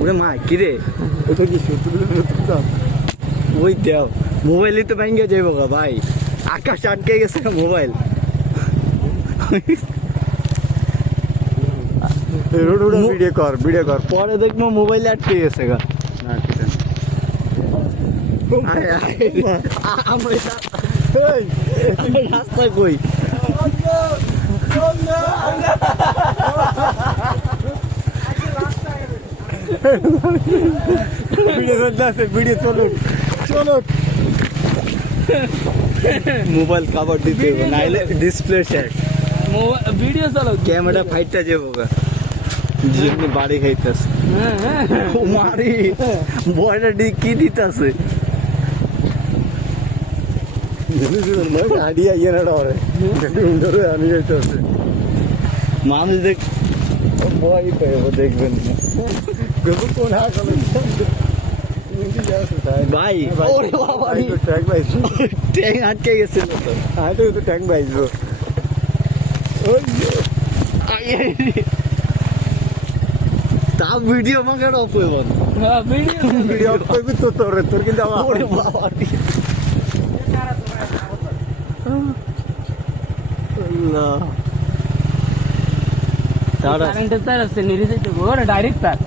ওরে মা কিরে ওই দেও মোবাইলই তো ভেঙে যাইব গা ভাই আকাশ আটকে গেছে মোবাইল ভিডিও কর পরে দেখবো মোবাইল আটকে গেছে গা রাস্তায় কই ভিডিও চলো মোবাইল কাভার দিতে হবে নাইলে ডিসপ্লে শেষ ভিডিও চালো ক্যামেরা ফাইটটা যাবো গা যেমনি বাড়ি খাইতেছে মারি বয়টা কি দিতেছে আইডিয়া ಏನಡ ಅವರೇ ಉಂಡರು ಅನಿಗೈತೆ ಅಷ್ಟೇ মানুষ দেখ ভয় পেয়ে দেখবেন কোন হাসলে ভাই ওরে বাবা ট্যাগ বাইছ ট্যাং আটকে গেছে আইতো তো ট্যাগ বাইছ ওই তা ভিডিও আমাকে অফ হইব ভিডিও কইবি তো তোর কিন্তু ওরে বাবা আল্লাহ কারেন্টের তার আছে নিরে যাইতে ডাইরেক্ট তার